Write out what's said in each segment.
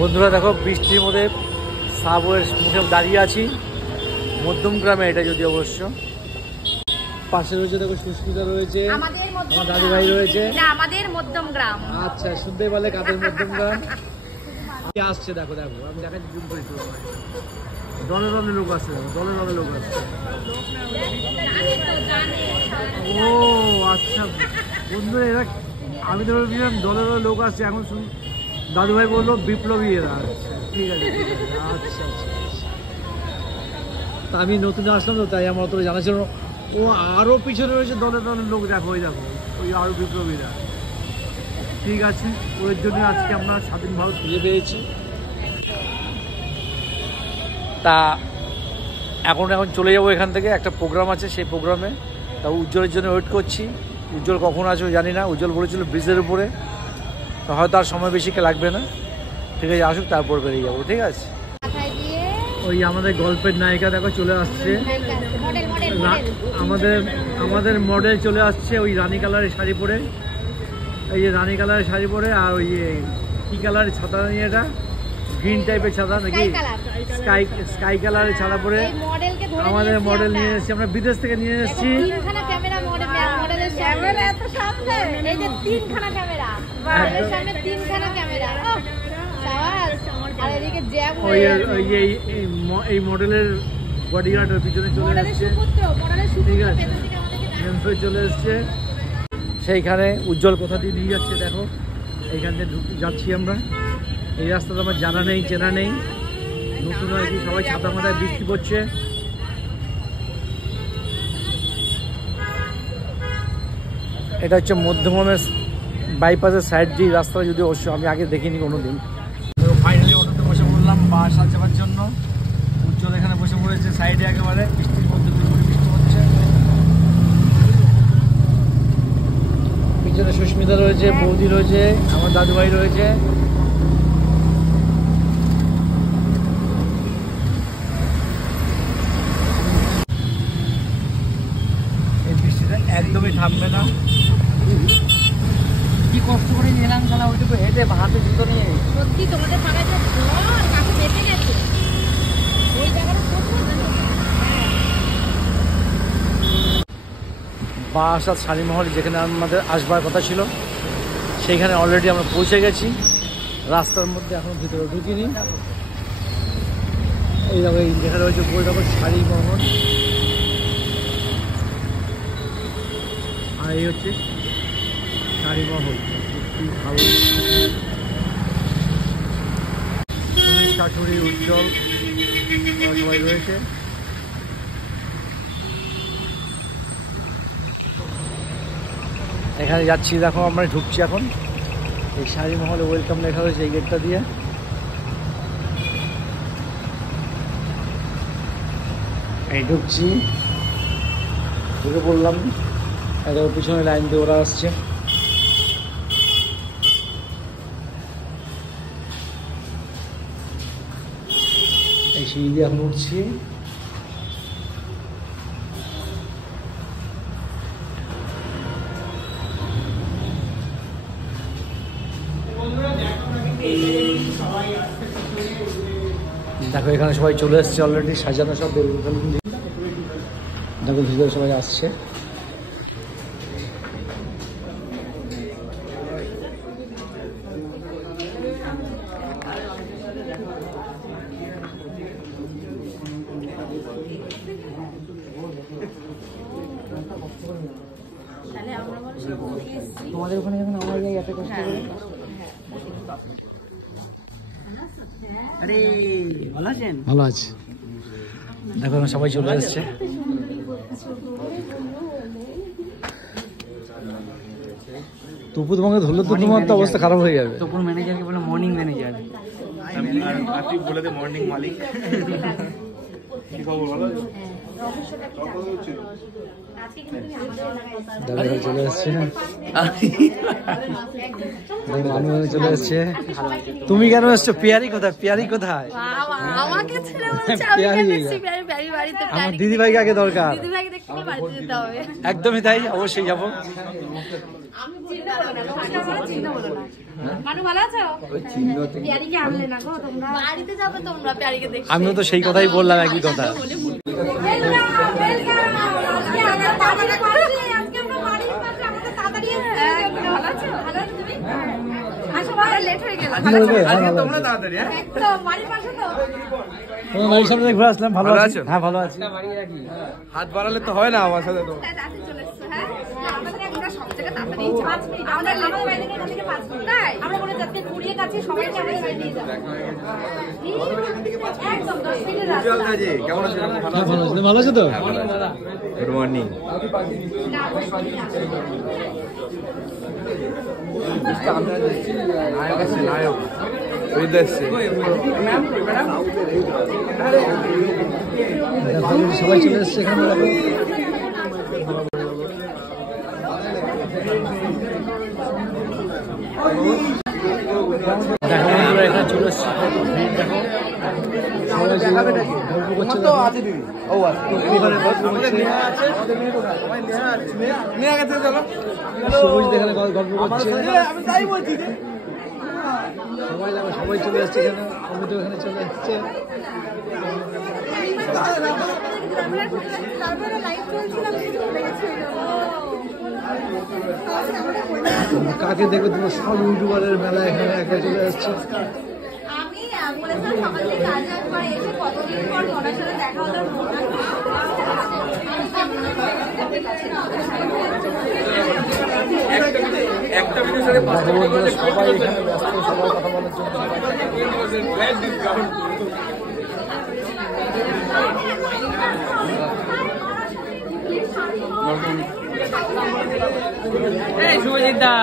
বন্ধুরা দেখো বৃষ্টির মধ্যে সাবওয়ের মুখে দাঁড়িয়ে আছি, মধ্যম গ্রামে এটা যদি অবশ্য। পাশে রয়েছে দেখো সুস্মিতা রয়েছে, আমার দাদু ভাই রয়েছে, আমাদের মধ্যম গ্রাম। আচ্ছা শুনতে বলে কাদের মধ্যম গ্রাম আসছে। দেখো দেখো আমি দেখাচ্ছি, জুম করে একটু। দলে দলে লোক আসছে, দলে দলে লোক আসছে। ও আচ্ছা বন্ধুরা, এরা আমি তো ভেবেছিলাম দলে দলে লোক আসছে, এখন শুন দাদু ভাই বললো বিপ্লবী এরা। আচ্ছা ঠিক আছে ঠিক আছে, আচ্ছা আচ্ছা। তা আমি নতুন আসলাম তো, তাই আমার অতটা জানা ছিল। ও আরও পিছনে রয়েছে দলে দলে লোক, দেখো ওই দেখো ওই আরও বিপ্লবীরা। ঠিক আছে, ওর জন্য আজকে আমরা স্বাধীন ভারত খুঁজে পেয়েছি। তা এখন চলে যাবো এখান থেকে, একটা প্রোগ্রাম আছে সেই প্রোগ্রামে। তা উজ্জ্বলের জন্য ওয়েট করছি। উজ্জ্বল কখন আসবে জানি না, উজ্জ্বল বলেছিল ব্রিজের উপরে, তো হয়তো আর সময় বেশি লাগবে না। ঠিক আছে, আসুক তারপর বেরিয়ে যাবো। ঠিক আছে, ওই আমাদের গল্পের নায়িকা দেখো চলে আসছে, আমাদের মডেল চলে আসছে, ওই রানী কালারের শাড়ি পরে। এই যে রানী কালারের শাড়ি পরে, আর ওই কি কালারের ছাতা নিয়ে, এটা গ্রিন টাইপের ছাতা নাকি, স্কাই কালারের ছাতা পরে আমাদের মডেল নিয়ে এসেছি, আমরা বিদেশ থেকে নিয়ে এসেছি। এই মডেলের বডিগার্ড পিছনে চলে এসছে, ঠিক আছে চলে এসছে। সেইখানে উজ্জ্বল কোথা দিয়ে নিয়ে যাচ্ছে দেখো, এইখান থেকে যাচ্ছি আমরা। এই রাস্তাটা আমার জানা নেই, চেনা নেই, নতুন আর কি। সবাই ছাতা মাথায়, বৃষ্টি পড়ছে। এটা হচ্ছে মধ্যমগ্রামের বাইপাসের সাইড দিয়ে রাস্তা, যদি অবশ্য আমি আগে দেখিনি কোনোদিন। তো ফাইনালি অটোতে বসে পড়লাম বারাসাত যাওয়ার জন্য। উজ্জ্বল এখানে বসে পড়েছে সাইডে একেবারে, বৃষ্টির মধ্যে বৃষ্টি হচ্ছে। পিছনে সুস্মিতা রয়েছে, বৌদি রয়েছে, আমার দাদু ভাই রয়েছে। এই বৃষ্টিটা একদমই থামবে না। কি কষ্ট করে নিলাম খেলা, ওইটুকু হেঁটে হাতে জুতো নিয়ে। সত্যি তোমাদের পাড়ায় যে ঝড় কাছে বেঁচে গেছে, ওই জায়গাটা বারাসাত শাড়িমহল যেখানে আমাদের আসবার কথা ছিল, সেইখানে অলরেডি আমরা পৌঁছে গেছি। রাস্তার মধ্যে এখনো ভিতরে ঢুকিনি। এই দেখো, এই লেখা রয়েছে বই দেখো শাড়িমহল, আর এই হচ্ছে শাড়িমহল। ভালো শাশুড়ি, উজ্জ্বল সবাই রয়েছে। এখানে যাচ্ছি, দেখো আমরা ঢুকছি এখন। এই শাড়িমহলে ওয়েলকাম লেখা রয়েছে এই গেটটা দিয়ে। এই ঢুকছি, ঢুকে পড়লাম। এটা পিছনে লাইন দিয়ে ওরা আসছে। এই সিঁড়ি দিয়ে এখন উঠছি। দেখো এখানে সবাই চলে এসছে অলরেডি, সাজানো সব বেলুন ফেলুন দিয়ে। দেখো ভিতরে সবাই আসছে। তোমাদের ওখানে যখন আমরা যাই এত কষ্ট করে। ভালো আছে। দেখো সবাই চলে আসছে। তপু তোমাকে ধরলে তো তোমার তো অবস্থা খারাপ হয়ে যাবে। তপুর ম্যানেজারকে বলে মর্নিং ম্যানেজার, আপনি বলে দে মর্নিং মালিক। কি খবর, ভালো আছো? দাদা চলে আসছে, মানুষ চলে আসছে। তুমি কেন এসছো? পিয়ারি কোথায়? পিয়ারি কোথায়? আমাকে ছেড়ে বলছে আমি কেন এসেছি পিয়ারি বাড়িতে? আমার দিদি ভাইকে আগে দরকার। দিদি ভাইকে দেখতে বাড়িতে যেতে হবে। একদমই তাই, অবশ্যই যাবো। আমি চিন্তা বলো না, নমস্কার বলো, চিন্তা বলো না। মানু ভালো আছো? প্যারিকে আনলে না গো তোমরা? বাড়িতে যাবে তোমরা প্যারিকে দেখতে। আমিও তো সেই কথাই বললাম, একই কথা। ঘুরে আসলাম, ভালো আছো? হ্যাঁ ভালো আছি। হাত বাড়ালে তো হয় না আমার সাথে তো। ভালো আছো তো? Good morning. নায়ক সবাই চলে এসছে এখানে। এখানে চলে এসছে, সবুজ এখানে গল্প করছে। সবাই চলে আসছে এখানে, অমিত এখানে চলে আসছে। কাকে দেখবে তোমার সব ইউটিউবারের মেলা এখানে একা চলে আসছে। আমি বলেছিলাম সকাল থেকে কাজ একবার এসে কতদিন পর ওনার সাথে দেখা হলো। সবাই এখানে ব্যস্ত, সবাই কথা বলার জন্য। শুভজিৎ দা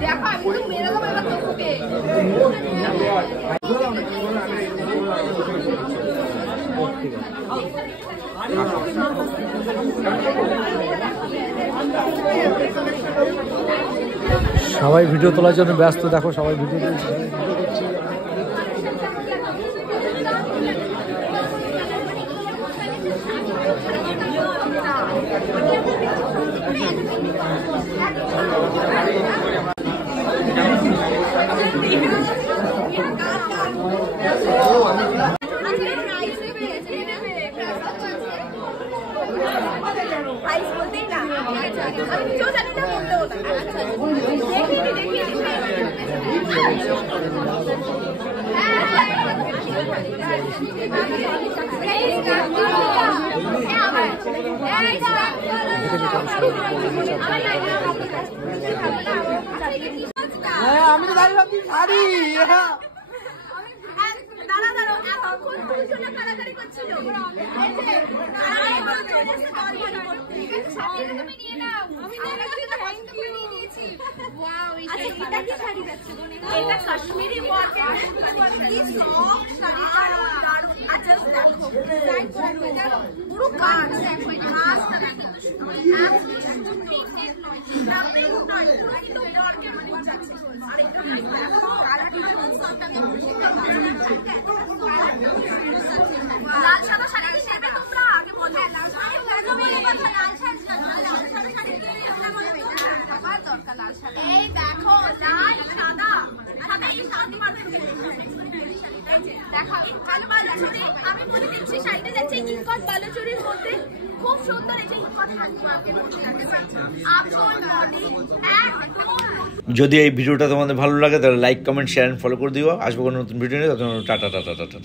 দেখো আমি তো মেরে দেবো এবার তোকে। সবাই ভিডিও তোলার জন্য ব্যস্ত, দেখো সবাই ভিডিও তুলছে। আমি তো দাঁড়িয়ে ভাবছি শাড়ি। দাঁড়া দাঁড়া, এতক্ষণ দুজনে কারাকারি করছিল। তুমি নিয়ে নাও, আমি নিয়ে নিয়েছি। এটা কি শাড়ি যাচ্ছে? এটা কাশ্মীরি ওয়ার্ক, কি সফট শাড়িটা। আচ্ছা দেখো ডিজাইন করা রয়েছে, পুরো কাজ দেখো, এটা কাজটা দেখো, একদম প্রিন্টেড নয়, ডাবল নয়, পুরো কিন্তু ওয়ার্কের মধ্যে আছে। আর এটা দেখো কালারটা যেমন সফট আছে, লাল সাদা শাড়ি নেবে তোমরা? আগে বলো। লাল শাড়ি বলে কথা, লাল শাড়ি লাল সাদা শাড়ি কি আমরা বলে আমার দরকার লাল শাড়ি। এই দেখো লাল সাদা সাদা, এই শাড়ি মারতে দেখো ভালো বালুচুরি। আমি বলে দিচ্ছি শাড়িটা যাচ্ছে ইনকট বালুচুরির মধ্যে, খুব সুন্দর। এই যে ইনকট হ্যান্ডওয়ার্কের মধ্যে আছে, আপসোল বডি একদম। যদি এই ভিডিওটা তোমাদের ভালো লাগে তাহলে like comment share and follow করে দিও। আসবো কোনো নতুন ভিডিও নিয়ে, তখন টাটা টাটা টাটা।